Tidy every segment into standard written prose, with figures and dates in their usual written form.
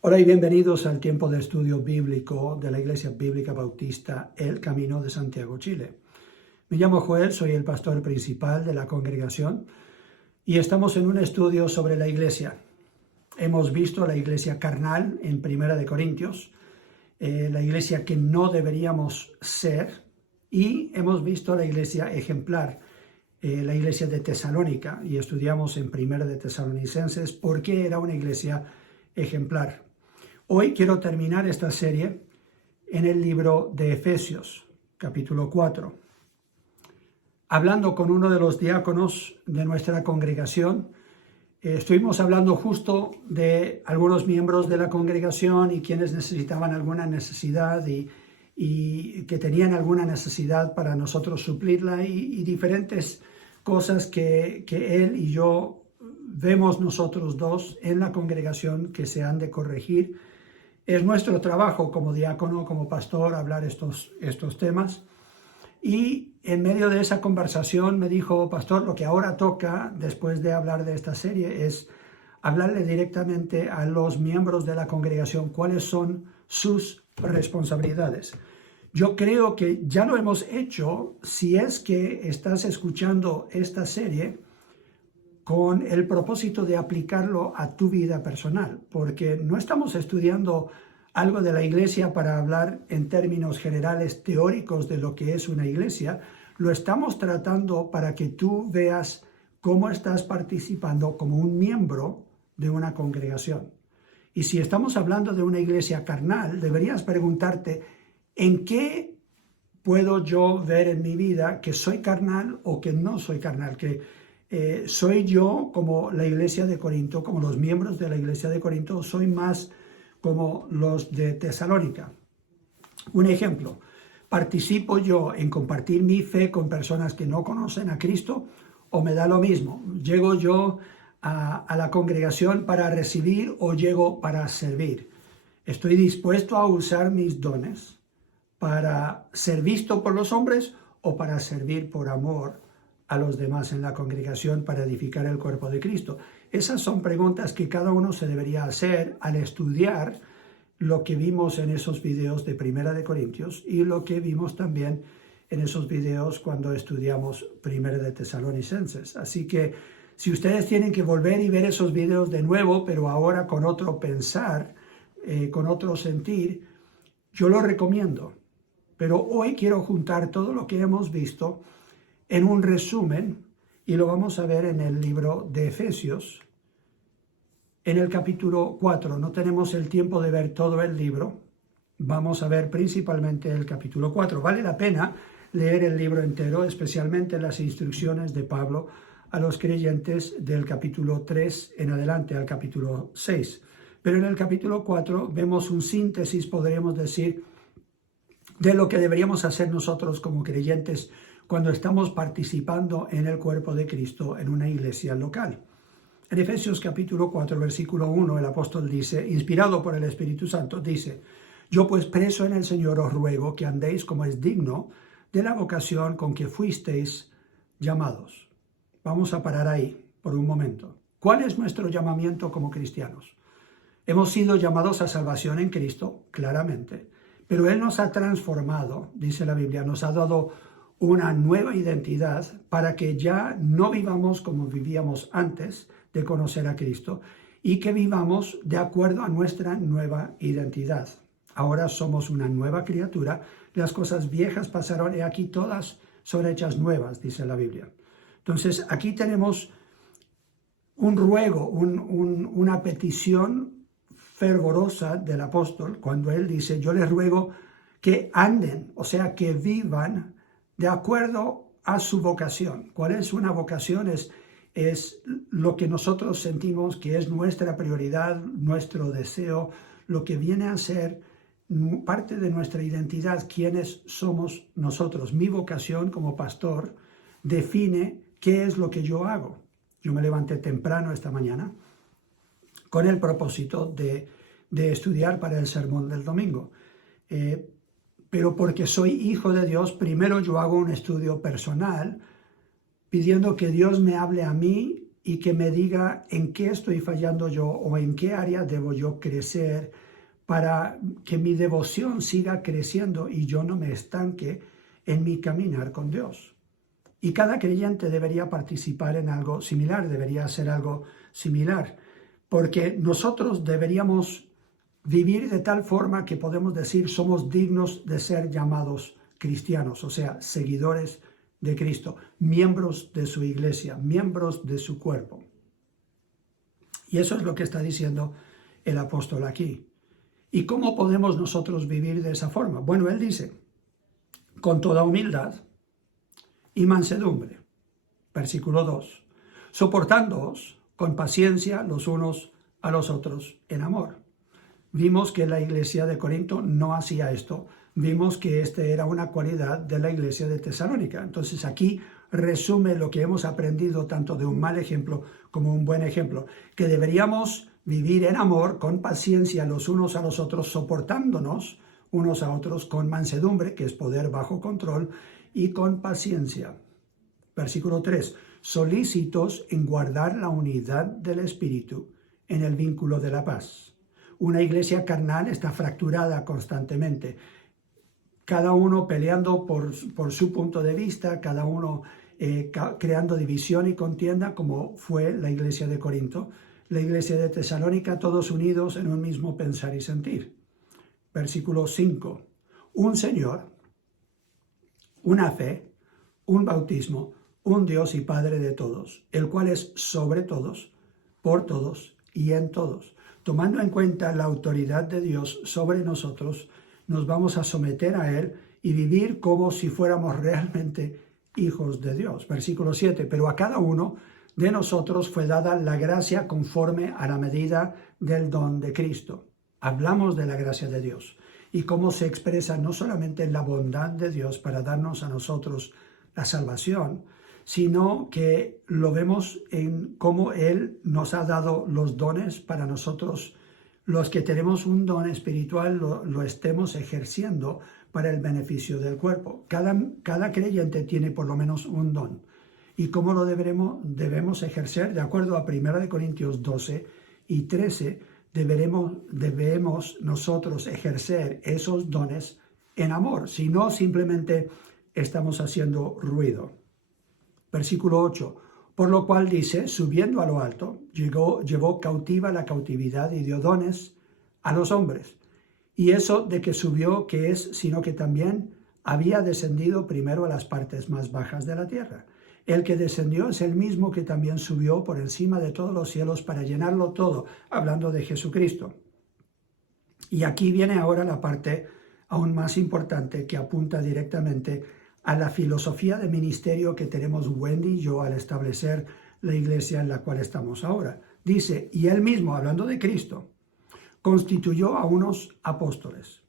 Hola y bienvenidos al tiempo de estudio bíblico de la Iglesia Bíblica Bautista El Camino de Santiago, Chile. Me llamo Joel, soy el pastor principal de la congregación y estamos en un estudio sobre la iglesia. Hemos visto la iglesia carnal en Primera de Corintios, la iglesia que no deberíamos ser, y hemos visto la iglesia ejemplar, la iglesia de Tesalónica, y estudiamos en Primera de Tesalonicenses por qué era una iglesia ejemplar. Hoy quiero terminar esta serie en el libro de Efesios, capítulo 4. Hablando con uno de los diáconos de nuestra congregación, estuvimos hablando justo de algunos miembros de la congregación y quienes necesitaban alguna necesidad y que tenían alguna necesidad para nosotros suplirla y diferentes cosas que él y yo vemos nosotros dos en la congregación que se han de corregir. Es nuestro trabajo como diácono, como pastor, hablar estos temas. Y en medio de esa conversación me dijo, pastor, lo que ahora toca, después de hablar de esta serie, es hablarle directamente a los miembros de la congregación cuáles son sus responsabilidades. Yo creo que ya lo hemos hecho si es que estás escuchando esta serie con el propósito de aplicarlo a tu vida personal, porque no estamos estudiando algo de la iglesia para hablar en términos generales teóricos de lo que es una iglesia, lo estamos tratando para que tú veas cómo estás participando como un miembro de una congregación. Y si estamos hablando de una iglesia carnal, deberías preguntarte, ¿en qué puedo yo ver en mi vida que soy carnal o que no soy carnal? Que soy yo como la iglesia de Corinto, como los miembros de la iglesia de Corinto, soy más como los de Tesalónica. Un ejemplo, ¿participo yo en compartir mi fe con personas que no conocen a Cristo o me da lo mismo? ¿Llego yo a la congregación para recibir o llego para servir? ¿Estoy dispuesto a usar mis dones para ser visto por los hombres o para servir por amor a los demás en la congregación para edificar el cuerpo de Cristo? Esas son preguntas que cada uno se debería hacer al estudiar lo que vimos en esos videos de Primera de Corintios y lo que vimos también en esos videos cuando estudiamos Primera de Tesalonicenses. Así que si ustedes tienen que volver y ver esos videos de nuevo, pero ahora con otro pensar, con otro sentir, yo lo recomiendo. Pero hoy quiero juntar todo lo que hemos visto en un resumen, y lo vamos a ver en el libro de Efesios, en el capítulo 4. No tenemos el tiempo de ver todo el libro, vamos a ver principalmente el capítulo 4. Vale la pena leer el libro entero, especialmente las instrucciones de Pablo a los creyentes del capítulo 3 en adelante al capítulo 6. Pero en el capítulo 4 vemos un síntesis, podríamos decir, de lo que deberíamos hacer nosotros como creyentes cuando estamos participando en el cuerpo de Cristo en una iglesia local. En Efesios capítulo 4, versículo 1, el apóstol dice, inspirado por el Espíritu Santo, dice, yo pues preso en el Señor os ruego que andéis como es digno de la vocación con que fuisteis llamados. Vamos a parar ahí por un momento. ¿Cuál es nuestro llamamiento como cristianos? Hemos sido llamados a salvación en Cristo, claramente, pero Él nos ha transformado, dice la Biblia, nos ha dado una nueva identidad para que ya no vivamos como vivíamos antes de conocer a Cristo y que vivamos de acuerdo a nuestra nueva identidad. Ahora somos una nueva criatura, las cosas viejas pasaron y aquí todas son hechas nuevas, dice la Biblia. Entonces aquí tenemos un ruego, una petición fervorosa del apóstol cuando él dice, yo les ruego que anden, o sea, que vivan de acuerdo a su vocación. ¿Cuál es una vocación? Es lo que nosotros sentimos que es nuestra prioridad, nuestro deseo, lo que viene a ser parte de nuestra identidad, quiénes somos nosotros. Mi vocación como pastor define qué es lo que yo hago. Yo me levanté temprano esta mañana con el propósito de estudiar para el sermón del domingo. Pero porque soy hijo de Dios, primero yo hago un estudio personal pidiendo que Dios me hable a mí y que me diga en qué estoy fallando yo o en qué área debo yo crecer para que mi devoción siga creciendo y yo no me estanque en mi caminar con Dios. Y cada creyente debería participar en algo similar, debería hacer algo similar, porque nosotros deberíamos vivir de tal forma que podemos decir somos dignos de ser llamados cristianos, o sea, seguidores de Cristo, miembros de su iglesia, miembros de su cuerpo. Y eso es lo que está diciendo el apóstol aquí. ¿Y cómo podemos nosotros vivir de esa forma? Bueno, él dice, con toda humildad y mansedumbre, versículo 2, soportándoos con paciencia los unos a los otros en amor. Vimos que la iglesia de Corinto no hacía esto. Vimos que esta era una cualidad de la iglesia de Tesalónica. Entonces aquí resume lo que hemos aprendido tanto de un mal ejemplo como un buen ejemplo, que deberíamos vivir en amor, con paciencia los unos a los otros, soportándonos unos a otros con mansedumbre, que es poder bajo control, y con paciencia. Versículo 3, solícitos en guardar la unidad del Espíritu en el vínculo de la paz. Una iglesia carnal está fracturada constantemente, cada uno peleando por su punto de vista, cada uno creando división y contienda, como fue la iglesia de Corinto. La iglesia de Tesalónica, todos unidos en un mismo pensar y sentir. Versículo 5. Un Señor, una fe, un bautismo, un Dios y Padre de todos, el cual es sobre todos, por todos y en todos. Tomando en cuenta la autoridad de Dios sobre nosotros, nos vamos a someter a Él y vivir como si fuéramos realmente hijos de Dios. Versículo 7. Pero a cada uno de nosotros fue dada la gracia conforme a la medida del don de Cristo. Hablamos de la gracia de Dios y cómo se expresa no solamente en la bondad de Dios para darnos a nosotros la salvación, sino que lo vemos en cómo Él nos ha dado los dones para nosotros, los que tenemos un don espiritual, lo estemos ejerciendo para el beneficio del cuerpo. Cada creyente tiene por lo menos un don. ¿Y cómo lo debemos ejercer? De acuerdo a 1 Corintios 12 y 13, debemos nosotros ejercer esos dones en amor, si no simplemente estamos haciendo ruido. Versículo 8, por lo cual dice, subiendo a lo alto, llevó cautiva la cautividad y dio dones a los hombres. Y eso de que subió, ¿qué es? Sino que también había descendido primero a las partes más bajas de la tierra. El que descendió es el mismo que también subió por encima de todos los cielos para llenarlo todo, hablando de Jesucristo. Y aquí viene ahora la parte aún más importante que apunta directamente a la filosofía de ministerio que tenemos Wendy y yo al establecer la iglesia en la cual estamos ahora. Dice, y él mismo, hablando de Cristo, constituyó a unos apóstoles,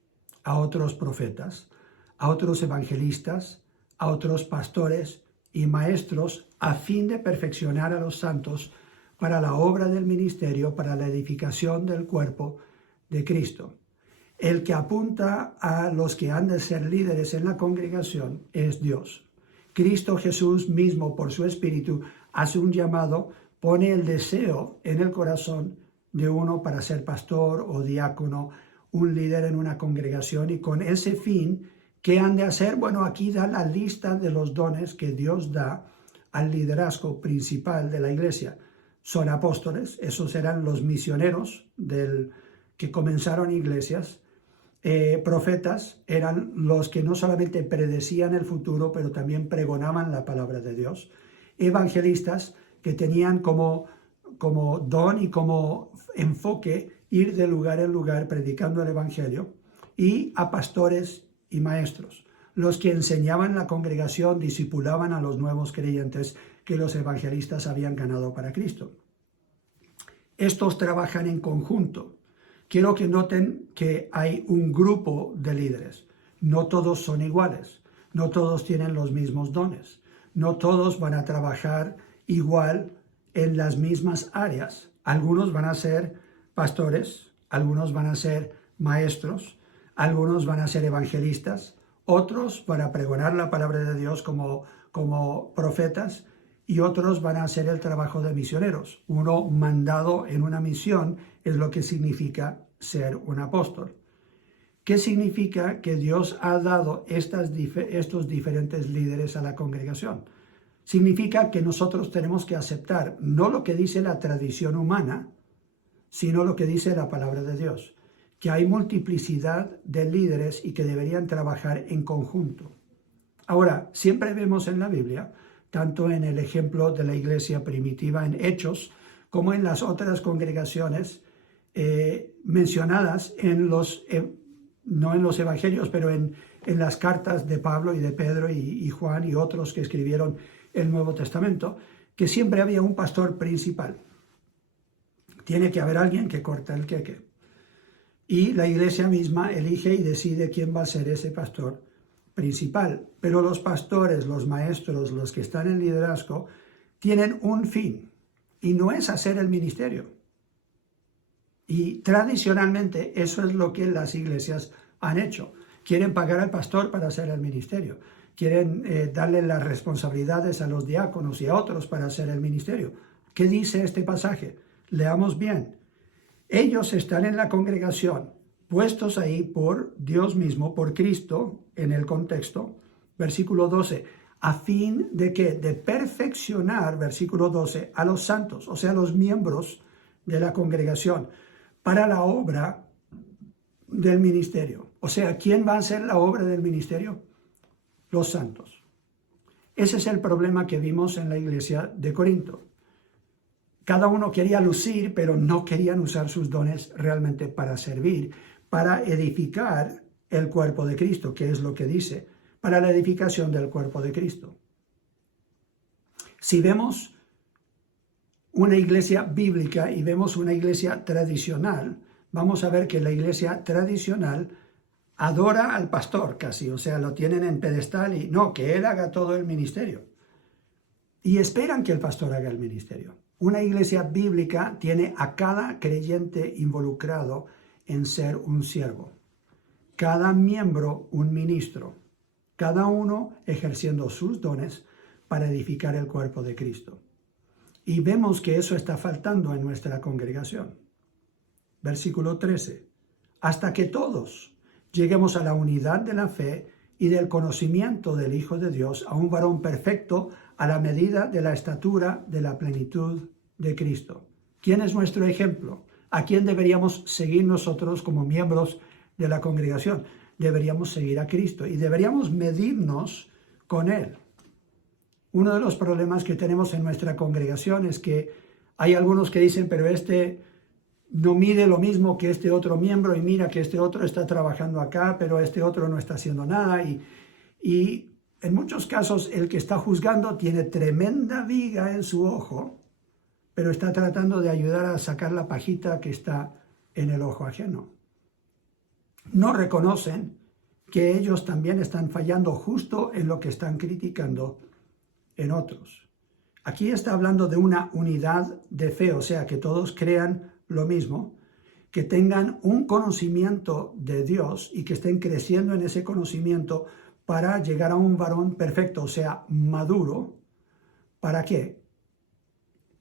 a otros profetas, a otros evangelistas, a otros pastores y maestros, a fin de perfeccionar a los santos para la obra del ministerio, para la edificación del cuerpo de Cristo. El que apunta a los que han de ser líderes en la congregación es Dios. Cristo Jesús mismo, por su Espíritu, hace un llamado, pone el deseo en el corazón de uno para ser pastor o diácono, un líder en una congregación, y con ese fin, ¿qué han de hacer? Bueno, aquí da la lista de los dones que Dios da al liderazgo principal de la iglesia. Son apóstoles, esos eran los misioneros que comenzaron iglesias. Profetas eran los que no solamente predecían el futuro, pero también pregonaban la palabra de Dios. Evangelistas, que tenían como don y como enfoque ir de lugar en lugar predicando el evangelio. Y a pastores y maestros, los que enseñaban la congregación, discipulaban a los nuevos creyentes que los evangelistas habían ganado para Cristo. Estos trabajan en conjunto. Quiero que noten que hay un grupo de líderes. No todos son iguales, no todos tienen los mismos dones, no todos van a trabajar igual en las mismas áreas. Algunos van a ser pastores, algunos van a ser maestros, algunos van a ser evangelistas, otros van a pregonar la palabra de Dios como profetas, y otros van a hacer el trabajo de misioneros. Uno mandado en una misión es lo que significa ser un apóstol. ¿Qué significa que Dios ha dado estos diferentes líderes a la congregación? Significa que nosotros tenemos que aceptar no lo que dice la tradición humana, sino lo que dice la palabra de Dios, que hay multiplicidad de líderes y que deberían trabajar en conjunto. Ahora, siempre vemos en la Biblia, tanto en el ejemplo de la iglesia primitiva en Hechos, como en las otras congregaciones mencionadas no en los evangelios, pero en las cartas de Pablo y de Pedro y Juan y otros que escribieron el Nuevo Testamento, que siempre había un pastor principal. Tiene que haber alguien que corta el queque. Y la iglesia misma elige y decide quién va a ser ese pastor principal. Pero los pastores, los maestros, los que están en liderazgo, tienen un fin, y no es hacer el ministerio. Y tradicionalmente eso es lo que las iglesias han hecho. Quieren pagar al pastor para hacer el ministerio. Quieren darle las responsabilidades a los diáconos y a otros para hacer el ministerio. ¿Qué dice este pasaje? Leamos bien. Ellos están en la congregación, puestos ahí por Dios mismo, por Cristo, en el contexto. Versículo 12. A fin de que, de perfeccionar, versículo 12, a los santos, o sea, los miembros de la congregación, para la obra del ministerio. O sea, ¿quién va a hacer la obra del ministerio? Los santos. Ese es el problema que vimos en la iglesia de Corinto. Cada uno quería lucir, pero no querían usar sus dones realmente para servir, para edificar el cuerpo de Cristo, que es lo que dice, para la edificación del cuerpo de Cristo. Si vemos una iglesia bíblica y vemos una iglesia tradicional, vamos a ver que la iglesia tradicional adora al pastor casi, o sea, lo tienen en pedestal y no, que él haga todo el ministerio. Y esperan que el pastor haga el ministerio. Una iglesia bíblica tiene a cada creyente involucrado en ser un siervo. Cada miembro un ministro. Cada uno ejerciendo sus dones para edificar el cuerpo de Cristo. Y vemos que eso está faltando en nuestra congregación. Versículo 13. Hasta que todos lleguemos a la unidad de la fe y del conocimiento del Hijo de Dios, a un varón perfecto, a la medida de la estatura de la plenitud de Cristo. ¿Quién es nuestro ejemplo? ¿A quién deberíamos seguir nosotros como miembros de la congregación? Deberíamos seguir a Cristo y deberíamos medirnos con Él. Uno de los problemas que tenemos en nuestra congregación es que hay algunos que dicen, pero este no mide lo mismo que este otro miembro y mira que este otro está trabajando acá, pero este otro no está haciendo nada. Y en muchos casos el que está juzgando tiene tremenda viga en su ojo, pero está tratando de ayudar a sacar la pajita que está en el ojo ajeno. No reconocen que ellos también están fallando justo en lo que están criticando en otros. Aquí está hablando de una unidad de fe, o sea, que todos crean lo mismo, que tengan un conocimiento de Dios y que estén creciendo en ese conocimiento para llegar a un varón perfecto, o sea, maduro. ¿Para qué?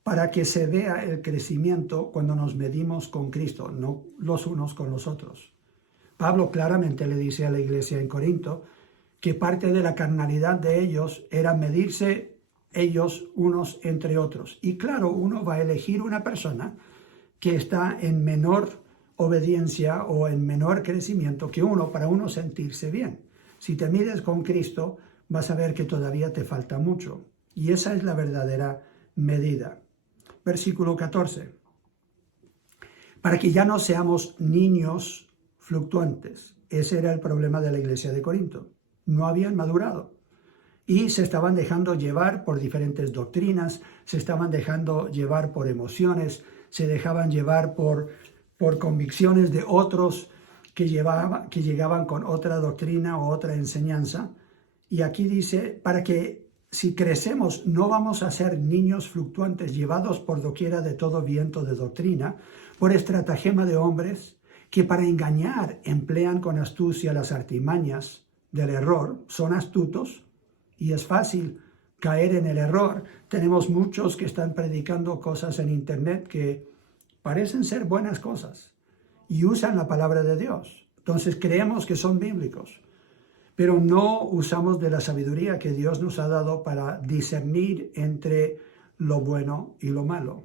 Para que se vea el crecimiento cuando nos medimos con Cristo, no los unos con los otros. Pablo claramente le dice a la iglesia en Corinto que parte de la carnalidad de ellos era medirse ellos unos entre otros. Y claro, uno va a elegir una persona que está en menor obediencia o en menor crecimiento que uno para uno sentirse bien. Si te mides con Cristo, vas a ver que todavía te falta mucho. Y esa es la verdadera medida. Versículo 14. Para que ya no seamos niños fluctuantes. Ese era el problema de la iglesia de Corinto. No habían madurado. Y se estaban dejando llevar por diferentes doctrinas, se estaban dejando llevar por emociones, se dejaban llevar por convicciones de otros que llegaban con otra doctrina o otra enseñanza. Y aquí dice, para que si crecemos no vamos a ser niños fluctuantes llevados por doquiera de todo viento de doctrina, por estratagema de hombres que para engañar emplean con astucia las artimañas del error, son astutos y es fácil caer en el error. Tenemos muchos que están predicando cosas en internet que parecen ser buenas cosas y usan la palabra de Dios. Entonces creemos que son bíblicos, pero no usamos de la sabiduría que Dios nos ha dado para discernir entre lo bueno y lo malo.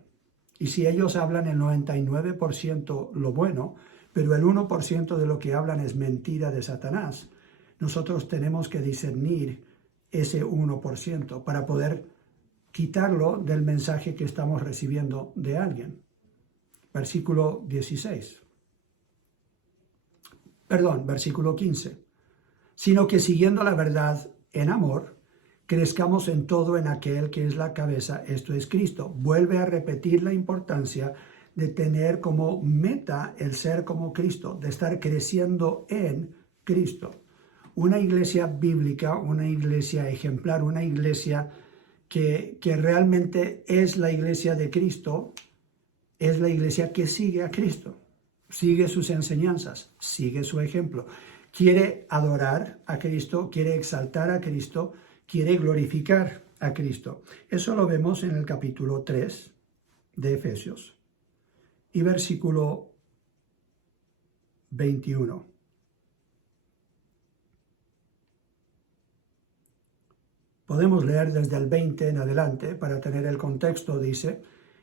Y si ellos hablan el 99% lo bueno, pero el 1% de lo que hablan es mentira de Satanás, nosotros tenemos que discernir ese 1% para poder quitarlo del mensaje que estamos recibiendo de alguien. Versículo 15. Sino que siguiendo la verdad en amor, crezcamos en todo en aquel que es la cabeza, esto es Cristo. Vuelve a repetir la importancia de tener como meta el ser como Cristo, de estar creciendo en Cristo. Una iglesia bíblica, una iglesia ejemplar, una iglesia que realmente es la iglesia de Cristo, es la iglesia que sigue a Cristo, sigue sus enseñanzas, sigue su ejemplo. Quiere adorar a Cristo, quiere exaltar a Cristo, quiere glorificar a Cristo. Eso lo vemos en el capítulo 3 de Efesios y versículo 21. Podemos leer desde el 20 en adelante para tener el contexto, dice,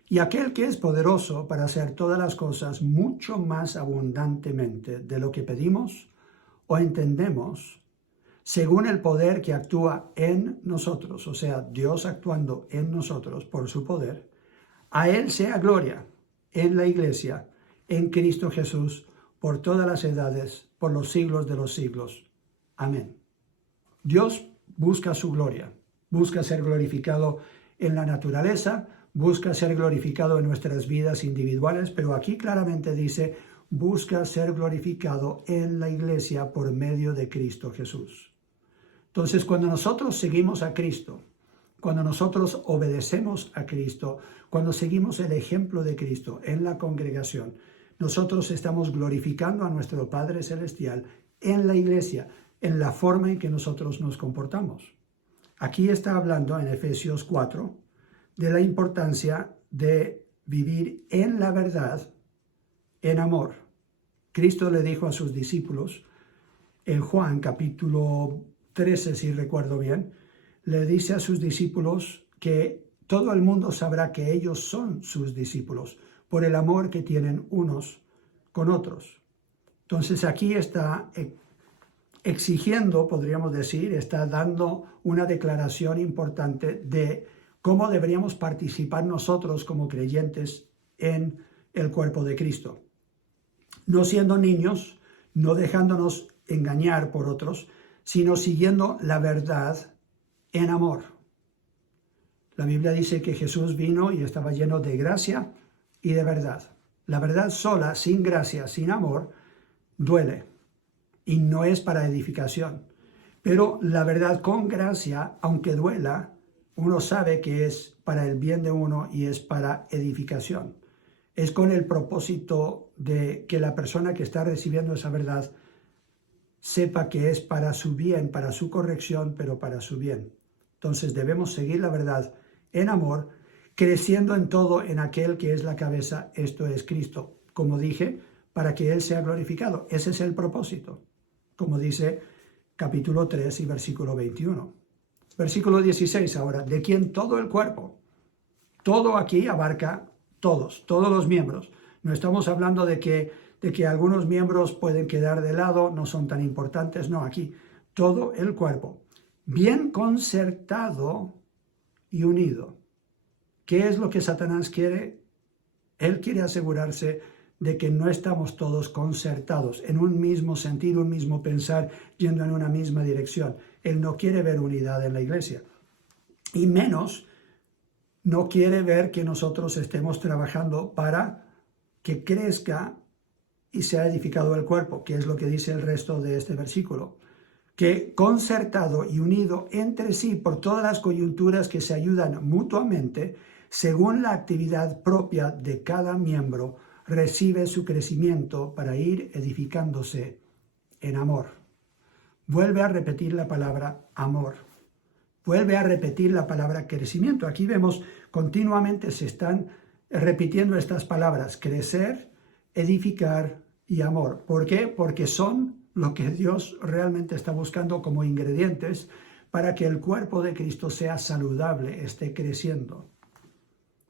y aquel que es poderoso para hacer todas las cosas mucho más abundantemente de lo que pedimos o entendemos, según el poder que actúa en nosotros, o sea, Dios actuando en nosotros por su poder, a Él sea gloria en la iglesia, en Cristo Jesús, por todas las edades, por los siglos de los siglos. Amén. Dios busca su gloria, busca ser glorificado en la naturaleza, busca ser glorificado en nuestras vidas individuales, pero aquí claramente dice, busca ser glorificado en la iglesia por medio de Cristo Jesús. Entonces, cuando nosotros seguimos a Cristo, cuando nosotros obedecemos a Cristo, cuando seguimos el ejemplo de Cristo en la congregación, nosotros estamos glorificando a nuestro Padre Celestial en la iglesia, en la forma en que nosotros nos comportamos. Aquí está hablando en Efesios 4 de la importancia de vivir en la verdad, en amor. Cristo le dijo a sus discípulos, en Juan capítulo 13, si recuerdo bien, le dice a sus discípulos que todo el mundo sabrá que ellos son sus discípulos por el amor que tienen unos con otros. Entonces aquí está exigiendo, podríamos decir, está dando una declaración importante de cómo deberíamos participar nosotros como creyentes en el cuerpo de Cristo. No siendo niños, no dejándonos engañar por otros, sino siguiendo la verdad en amor. La Biblia dice que Jesús vino y estaba lleno de gracia y de verdad. La verdad sola, sin gracia, sin amor, duele y no es para edificación. Pero la verdad con gracia, aunque duela, uno sabe que es para el bien de uno y es para edificación. Es con el propósito de que la persona que está recibiendo esa verdad sepa que es para su bien, para su corrección, pero para su bien. Entonces debemos seguir la verdad en amor, creciendo en todo en aquel que es la cabeza, esto es Cristo. Como dije, para que Él sea glorificado. Ese es el propósito, como dice capítulo 3 y versículo 21. Versículo 16 ahora, de quien todo el cuerpo, todo aquí abarca todos los miembros. No estamos hablando de que algunos miembros pueden quedar de lado, no son tan importantes, no, aquí todo el cuerpo, bien concertado y unido. ¿Qué es lo que Satanás quiere? Él quiere asegurarse de que no estamos todos concertados en un mismo sentido, un mismo pensar, yendo en una misma dirección. Él no quiere ver unidad en la iglesia. Y menos, no quiere ver que nosotros estemos trabajando para que crezca y sea edificado el cuerpo, que es lo que dice el resto de este versículo. Que concertado y unido entre sí por todas las coyunturas que se ayudan mutuamente, según la actividad propia de cada miembro, recibe su crecimiento para ir edificándose en amor. Vuelve a repetir la palabra amor. Vuelve a repetir la palabra crecimiento. Aquí vemos continuamente se están repitiendo estas palabras: crecer, edificar y amor. ¿Por qué? Porque son lo que Dios realmente está buscando como ingredientes para que el cuerpo de Cristo sea saludable, esté creciendo.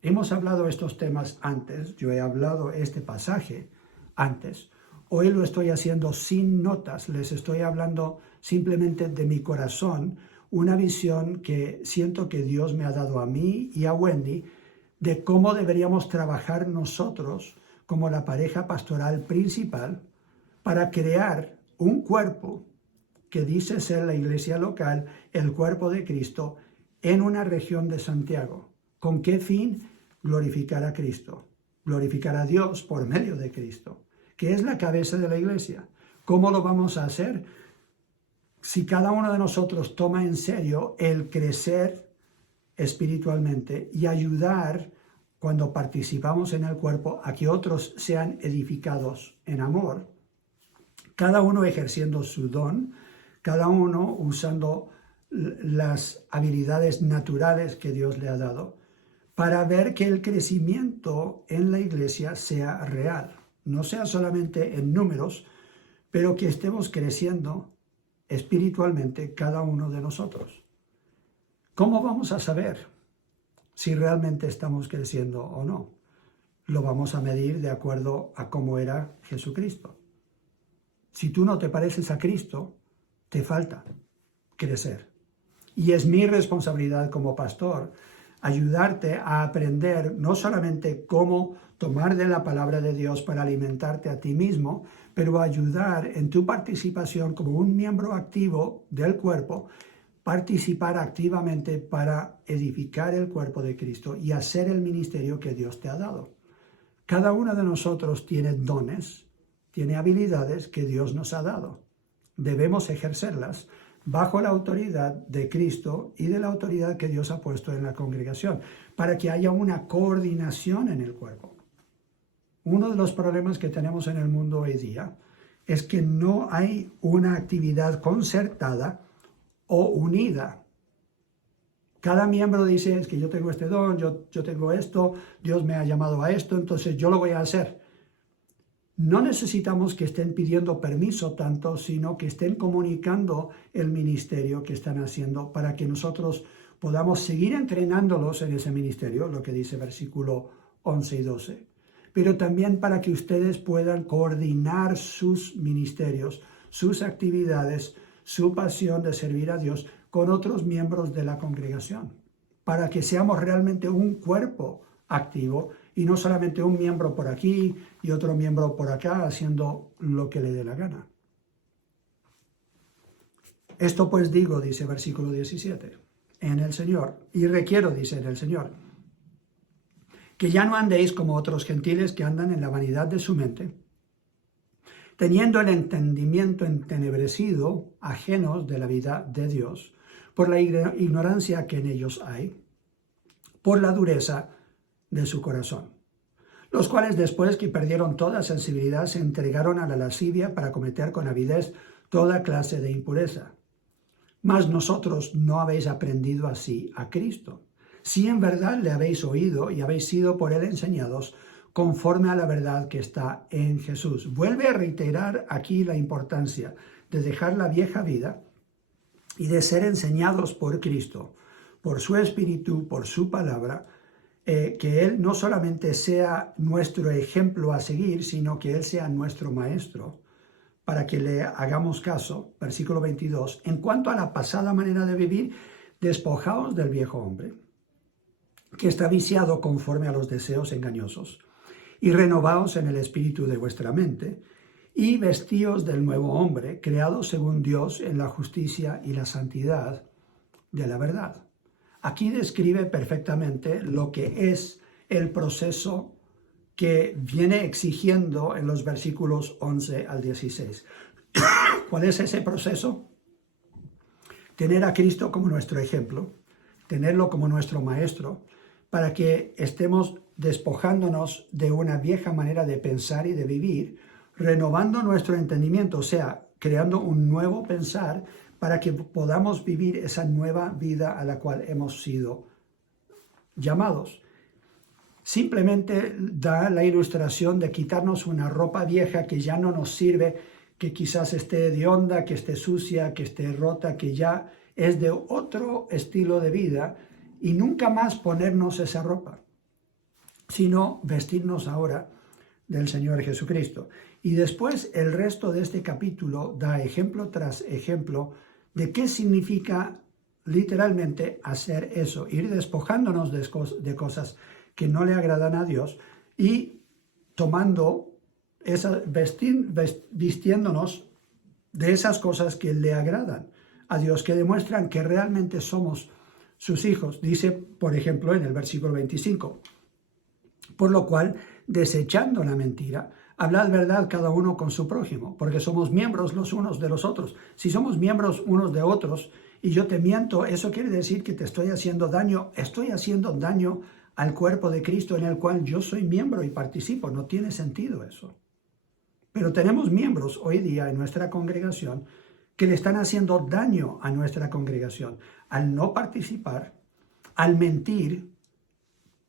Hemos hablado estos temas antes, yo he hablado este pasaje antes. Hoy lo estoy haciendo sin notas, les estoy hablando simplemente de mi corazón, una visión que siento que Dios me ha dado a mí y a Wendy de cómo deberíamos trabajar nosotros como la pareja pastoral principal para crear un cuerpo que dice ser la iglesia local, el cuerpo de Cristo, en una región de Santiago. ¿Con qué fin? Glorificar a Cristo, glorificar a Dios por medio de Cristo, que es la cabeza de la iglesia. ¿Cómo lo vamos a hacer? Si cada uno de nosotros toma en serio el crecer espiritualmente y ayudar cuando participamos en el cuerpo a que otros sean edificados en amor, cada uno ejerciendo su don, cada uno usando las habilidades naturales que Dios le ha dado, para ver que el crecimiento en la iglesia sea real, no sea solamente en números, pero que estemos creciendo espiritualmente cada uno de nosotros. ¿Cómo vamos a saber si realmente estamos creciendo o no? Lo vamos a medir de acuerdo a cómo era Jesucristo. Si tú no te pareces a Cristo, te falta crecer. Y es mi responsabilidad como pastor ayudarte a aprender no solamente cómo tomar de la palabra de Dios para alimentarte a ti mismo, pero ayudar en tu participación como un miembro activo del cuerpo, participar activamente para edificar el cuerpo de Cristo y hacer el ministerio que Dios te ha dado. Cada uno de nosotros tiene dones, tiene habilidades que Dios nos ha dado. Debemos ejercerlas bajo la autoridad de Cristo y de la autoridad que Dios ha puesto en la congregación, para que haya una coordinación en el cuerpo. Uno de los problemas que tenemos en el mundo hoy día es que no hay una actividad concertada o unida. Cada miembro dice, es que yo tengo este don, yo tengo esto, Dios me ha llamado a esto, entonces yo lo voy a hacer. No necesitamos que estén pidiendo permiso tanto, sino que estén comunicando el ministerio que están haciendo para que nosotros podamos seguir entrenándolos en ese ministerio, lo que dice versículo 11 y 12. Pero también para que ustedes puedan coordinar sus ministerios, sus actividades, su pasión de servir a Dios con otros miembros de la congregación, para que seamos realmente un cuerpo activo y no solamente un miembro por aquí y otro miembro por acá haciendo lo que le dé la gana. Esto pues digo, dice versículo 17, en el Señor, y requiero, dice en el Señor, que ya no andéis como otros gentiles que andan en la vanidad de su mente, teniendo el entendimiento entenebrecido, ajenos de la vida de Dios, por la ignorancia que en ellos hay, por la dureza de su corazón, los cuales después que perdieron toda sensibilidad se entregaron a la lascivia para cometer con avidez toda clase de impureza. Mas nosotros no habéis aprendido así a Cristo, si en verdad le habéis oído y habéis sido por él enseñados conforme a la verdad que está en Jesús. Vuelve a reiterar aquí la importancia de dejar la vieja vida y de ser enseñados por Cristo, por su Espíritu, por su palabra, que Él no solamente sea nuestro ejemplo a seguir, sino que Él sea nuestro maestro, para que le hagamos caso. Versículo 22, en cuanto a la pasada manera de vivir, despojaos del viejo hombre, que está viciado conforme a los deseos engañosos, y renovaos en el espíritu de vuestra mente, y vestíos del nuevo hombre, creado según Dios en la justicia y la santidad de la verdad. Aquí describe perfectamente lo que es el proceso que viene exigiendo en los versículos 11 al 16. ¿Cuál es ese proceso? Tener a Cristo como nuestro ejemplo, tenerlo como nuestro maestro, para que estemos despojándonos de una vieja manera de pensar y de vivir, renovando nuestro entendimiento, o sea, creando un nuevo pensar para que podamos vivir esa nueva vida a la cual hemos sido llamados. Simplemente da la ilustración de quitarnos una ropa vieja que ya no nos sirve, que quizás esté hedionda, que esté sucia, que esté rota, que ya es de otro estilo de vida, y nunca más ponernos esa ropa, sino vestirnos ahora del Señor Jesucristo. Y después el resto de este capítulo da ejemplo tras ejemplo de qué significa literalmente hacer eso, ir despojándonos de cosas que no le agradan a Dios y tomando vistiéndonos de esas cosas que le agradan a Dios, que demuestran que realmente somos sus hijos. Dice, por ejemplo, en el versículo 25, por lo cual, desechando la mentira, hablad verdad cada uno con su prójimo, porque somos miembros los unos de los otros. Si somos miembros unos de otros y yo te miento, eso quiere decir que te estoy haciendo daño al cuerpo de Cristo en el cual yo soy miembro y participo. No tiene sentido eso. Pero tenemos miembros hoy día en nuestra congregación que le están haciendo daño a nuestra congregación al no participar, al mentir,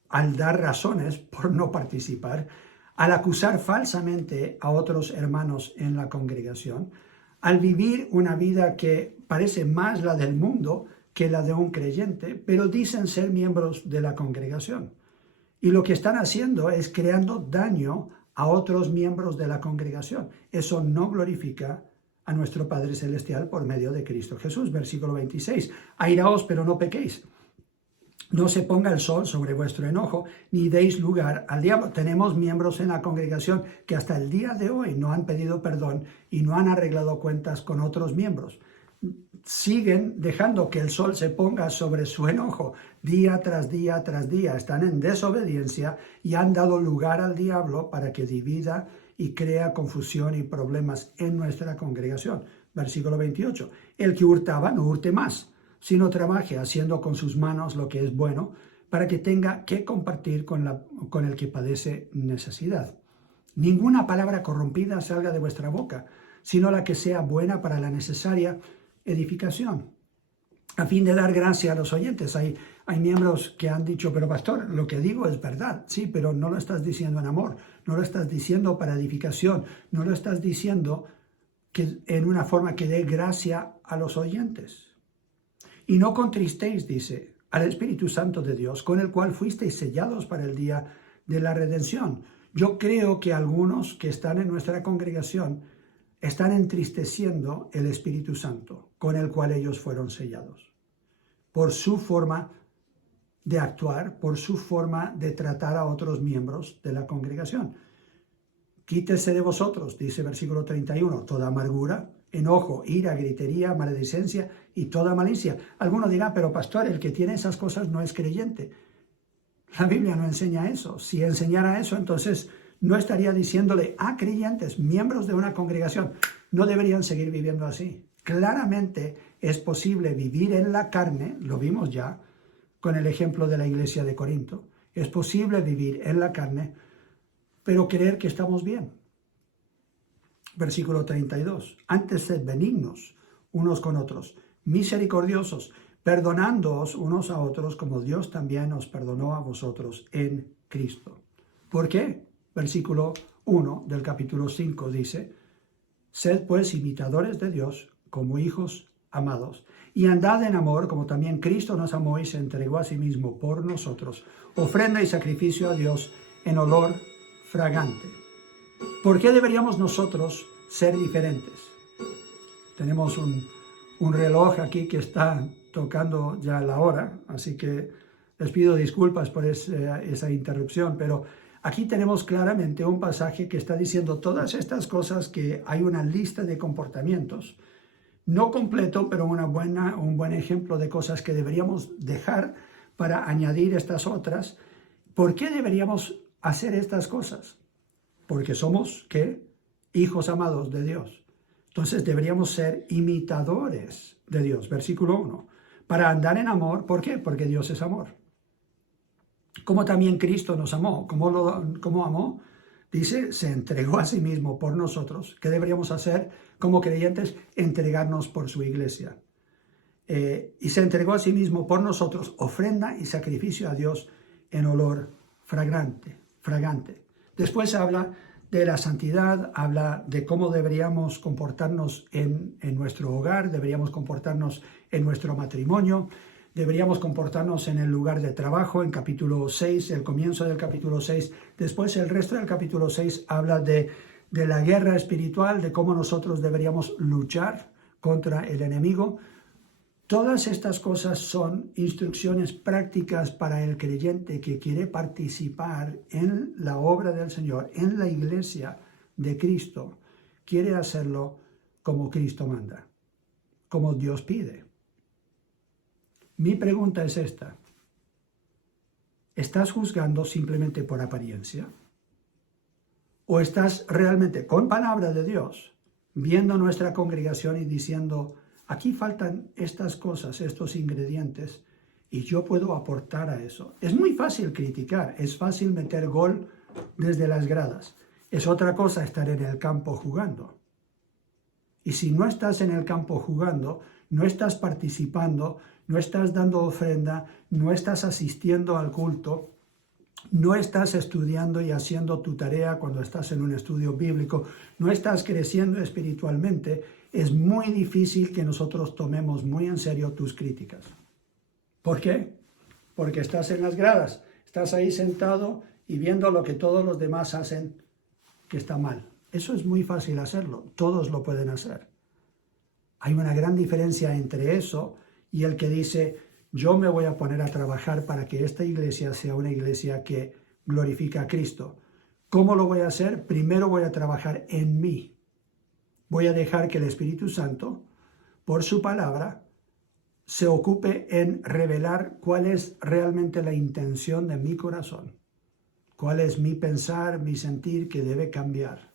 al dar razones por no participar, al acusar falsamente a otros hermanos en la congregación, al vivir una vida que parece más la del mundo que la de un creyente, pero dicen ser miembros de la congregación. Y lo que están haciendo es creando daño a otros miembros de la congregación. Eso no glorifica a nuestro Padre Celestial por medio de Cristo Jesús. Versículo 26. Airaos, pero no pequéis. No se ponga el sol sobre vuestro enojo, ni deis lugar al diablo. Tenemos miembros en la congregación que hasta el día de hoy no han pedido perdón y no han arreglado cuentas con otros miembros. Siguen dejando que el sol se ponga sobre su enojo día tras día tras día. Están en desobediencia y han dado lugar al diablo para que divida y crea confusión y problemas en nuestra congregación. Versículo 28. El que hurtaba no hurte más, sino trabaje haciendo con sus manos lo que es bueno, para que tenga que compartir con el que padece necesidad. Ninguna palabra corrompida salga de vuestra boca, sino la que sea buena para la necesaria edificación, a fin de dar gracia a los oyentes. Hay miembros que han dicho, pero pastor, lo que digo es verdad. Sí, pero no lo estás diciendo en amor, no lo estás diciendo para edificación, no lo estás diciendo en una forma que dé gracia a los oyentes. Y no contristéis, dice, al Espíritu Santo de Dios, con el cual fuisteis sellados para el día de la redención. Yo creo que algunos que están en nuestra congregación están entristeciendo el Espíritu Santo, con el cual ellos fueron sellados, por su forma de actuar, por su forma de tratar a otros miembros de la congregación. Quítese de vosotros, dice versículo 31, toda amargura, enojo, ira, gritería, maledicencia y toda malicia. Alguno dirá, pero pastor, el que tiene esas cosas no es creyente. La Biblia no enseña eso. Si enseñara eso, entonces no estaría diciéndole a creyentes, miembros de una congregación, no deberían seguir viviendo así. Claramente es posible vivir en la carne, lo vimos ya con el ejemplo de la iglesia de Corinto. Es posible vivir en la carne, pero creer que estamos bien. Versículo 32. Antes sed benignos unos con otros, misericordiosos, perdonándoos unos a otros como Dios también os perdonó a vosotros en Cristo. ¿Por qué? Versículo 1 del capítulo 5 dice, sed pues imitadores de Dios como hijos amados, y andad en amor como también Cristo nos amó y se entregó a sí mismo por nosotros, ofrenda y sacrificio a Dios en olor fragante. ¿Por qué deberíamos nosotros ser diferentes? Tenemos un reloj aquí que está tocando ya la hora, así que les pido disculpas por esa interrupción, pero aquí tenemos claramente un pasaje que está diciendo todas estas cosas, que hay una lista de comportamientos, no completo, pero un buen ejemplo de cosas que deberíamos dejar para añadir estas otras. ¿Por qué deberíamos hacer estas cosas? Porque somos, ¿qué? Hijos amados de Dios. Entonces deberíamos ser imitadores de Dios. Versículo 1. Para andar en amor, ¿por qué? Porque Dios es amor. Como también Cristo nos amó. ¿Cómo amó? Dice, se entregó a sí mismo por nosotros. ¿Qué deberíamos hacer como creyentes? Entregarnos por su iglesia. Y se entregó a sí mismo por nosotros, ofrenda y sacrificio a Dios en olor fragante. Después habla de la santidad, habla de cómo deberíamos comportarnos en nuestro hogar, deberíamos comportarnos en nuestro matrimonio, deberíamos comportarnos en el lugar de trabajo, en capítulo 6, el comienzo del capítulo 6. Después el resto del capítulo 6 habla de la guerra espiritual, de cómo nosotros deberíamos luchar contra el enemigo. Todas estas cosas son instrucciones prácticas para el creyente que quiere participar en la obra del Señor, en la iglesia de Cristo. Quiere hacerlo como Cristo manda, como Dios pide. Mi pregunta es esta: ¿estás juzgando simplemente por apariencia? ¿O estás realmente, con palabra de Dios, viendo nuestra congregación y diciendo, aquí faltan estas cosas, estos ingredientes, y yo puedo aportar a eso? Es muy fácil criticar, es fácil meter gol desde las gradas. Es otra cosa estar en el campo jugando. Y si no estás en el campo jugando, no estás participando, no estás dando ofrenda, no estás asistiendo al culto, no estás estudiando y haciendo tu tarea cuando estás en un estudio bíblico, no estás creciendo espiritualmente, es muy difícil que nosotros tomemos muy en serio tus críticas. ¿Por qué? Porque estás en las gradas, estás ahí sentado y viendo lo que todos los demás hacen que está mal. Eso es muy fácil hacerlo, todos lo pueden hacer. Hay una gran diferencia entre eso y el que dice, yo me voy a poner a trabajar para que esta iglesia sea una iglesia que glorifica a Cristo. ¿Cómo lo voy a hacer? Primero voy a trabajar en mí. Voy a dejar que el Espíritu Santo, por su palabra, se ocupe en revelar cuál es realmente la intención de mi corazón, cuál es mi pensar, mi sentir que debe cambiar,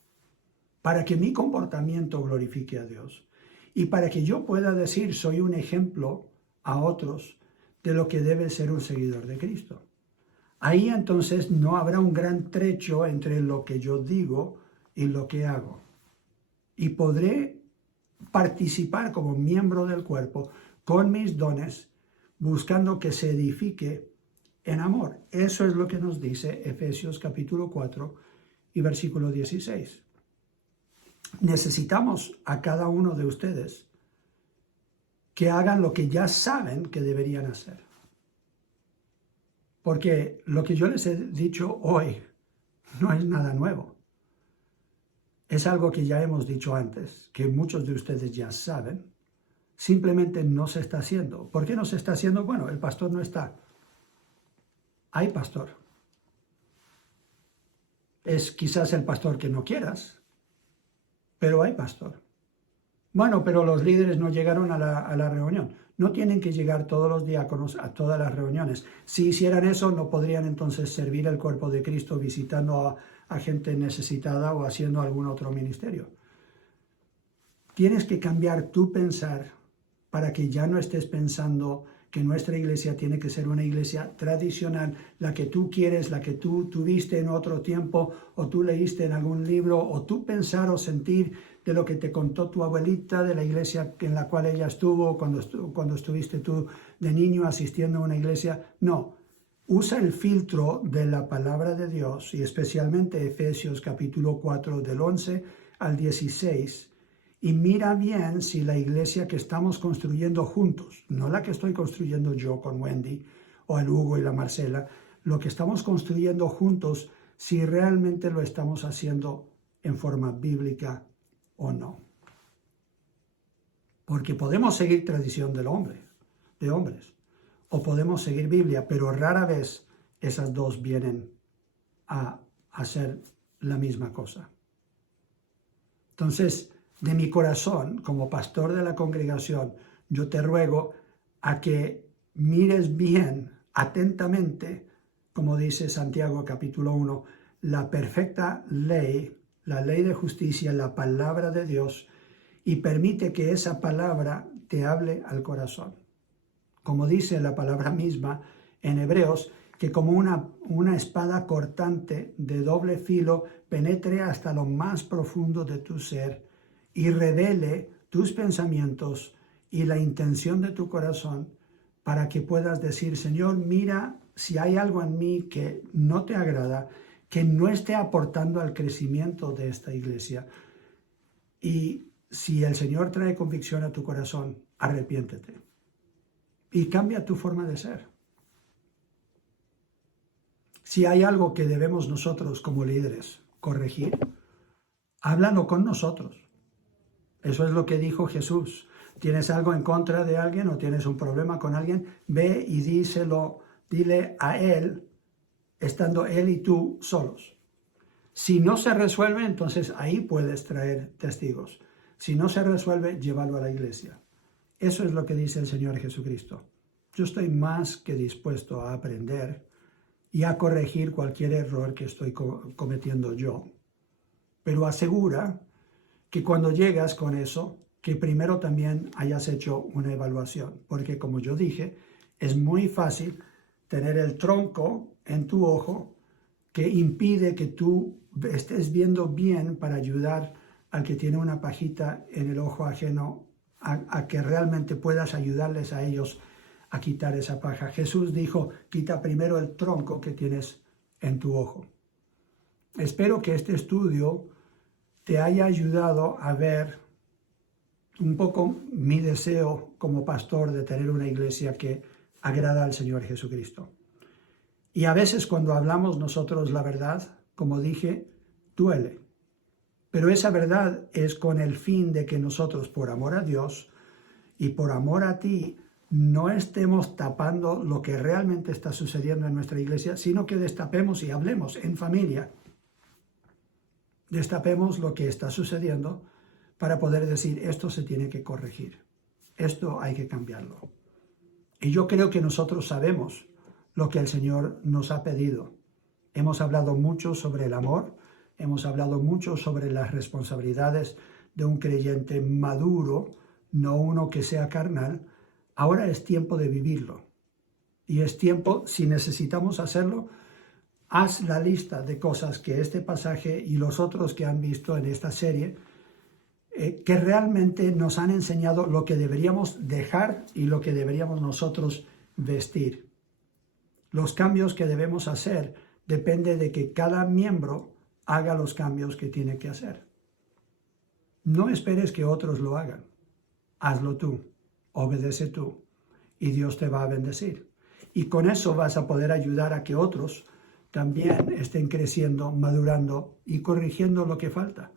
para que mi comportamiento glorifique a Dios y para que yo pueda decir, soy un ejemplo a otros de lo que debe ser un seguidor de Cristo. Ahí entonces no habrá un gran trecho entre lo que yo digo y lo que hago. Y podré participar como miembro del cuerpo con mis dones, buscando que se edifique en amor. Eso es lo que nos dice Efesios capítulo 4 y versículo 16. Necesitamos a cada uno de ustedes que hagan lo que ya saben que deberían hacer. Porque lo que yo les he dicho hoy no es nada nuevo. Es algo que ya hemos dicho antes, que muchos de ustedes ya saben. Simplemente no se está haciendo. ¿Por qué no se está haciendo? Bueno, el pastor no está. Hay pastor. Es quizás el pastor que no quieras, pero hay pastor. Bueno, pero los líderes no llegaron a la reunión. No tienen que llegar todos los diáconos a todas las reuniones. Si hicieran eso, no podrían entonces servir el cuerpo de Cristo visitando a gente necesitada o haciendo algún otro ministerio. Tienes que cambiar tu pensar para que ya no estés pensando que nuestra iglesia tiene que ser una iglesia tradicional, la que tú quieres, la que tú tuviste en otro tiempo, o tú leíste en algún libro, o tú pensar o sentir de lo que te contó tu abuelita, de la iglesia en la cual ella estuvo, cuando estuviste tú de niño asistiendo a una iglesia. No, usa el filtro de la palabra de Dios, y especialmente Efesios capítulo 4 del 11 al 16, y mira bien si la iglesia que estamos construyendo juntos, no la que estoy construyendo yo con Wendy o el Hugo y la Marcela, lo que estamos construyendo juntos, si realmente lo estamos haciendo en forma bíblica o no. Porque podemos seguir tradición de hombres, o podemos seguir Biblia, pero rara vez esas dos vienen a hacer la misma cosa. Entonces, de mi corazón, como pastor de la congregación, yo te ruego a que mires bien, atentamente, como dice Santiago capítulo 1, la perfecta ley, la ley de justicia, la palabra de Dios, y permite que esa palabra te hable al corazón. Como dice la palabra misma en Hebreos, que como una espada cortante de doble filo penetre hasta lo más profundo de tu ser y revele tus pensamientos y la intención de tu corazón, para que puedas decir: Señor, mira si hay algo en mí que no te agrada, que no esté aportando al crecimiento de esta iglesia. Y si el Señor trae convicción a tu corazón, arrepiéntete y cambia tu forma de ser. Si hay algo que debemos nosotros como líderes corregir, háblalo con nosotros. Eso es lo que dijo Jesús. ¿Tienes algo en contra de alguien o tienes un problema con alguien? Ve y dile a él, estando él y tú solos. Si no se resuelve, entonces ahí puedes traer testigos. Si no se resuelve, llévalo a la iglesia. Eso es lo que dice el Señor Jesucristo. Yo estoy más que dispuesto a aprender y a corregir cualquier error que estoy cometiendo yo. Pero asegura que cuando llegas con eso, que primero también hayas hecho una evaluación. Porque como yo dije, es muy fácil tener el tronco en tu ojo que impide que tú estés viendo bien para ayudar al que tiene una pajita en el ojo ajeno, a que realmente puedas ayudarles a ellos a quitar esa paja. Jesús dijo: quita primero el tronco que tienes en tu ojo. Espero que este estudio te haya ayudado a ver un poco mi deseo como pastor de tener una iglesia que agrada al Señor Jesucristo. Y a veces cuando hablamos nosotros la verdad, como dije, duele. Pero esa verdad es con el fin de que nosotros, por amor a Dios y por amor a ti, no estemos tapando lo que realmente está sucediendo en nuestra iglesia, sino que destapemos y hablemos en familia. Destapemos lo que está sucediendo para poder decir: esto se tiene que corregir, esto hay que cambiarlo. Y yo creo que nosotros sabemos lo que el Señor nos ha pedido. Hemos hablado mucho sobre el amor, hemos hablado mucho sobre las responsabilidades de un creyente maduro, no uno que sea carnal. Ahora es tiempo de vivirlo. Y es tiempo, si necesitamos hacerlo, haz la lista de cosas que este pasaje y los otros que han visto en esta serie, que realmente nos han enseñado lo que deberíamos dejar y lo que deberíamos nosotros vestir. Los cambios que debemos hacer depende de que cada miembro haga los cambios que tiene que hacer. No esperes que otros lo hagan. Hazlo tú, obedece tú, y Dios te va a bendecir. Y con eso vas a poder ayudar a que otros también estén creciendo, madurando y corrigiendo lo que falta,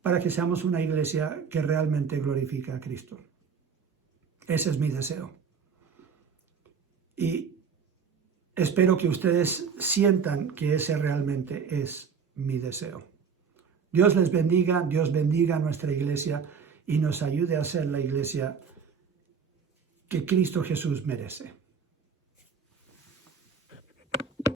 para que seamos una iglesia que realmente glorifica a Cristo. Ese es mi deseo. Y espero que ustedes sientan que ese realmente es mi deseo. Dios les bendiga, Dios bendiga a nuestra iglesia y nos ayude a ser la iglesia que Cristo Jesús merece.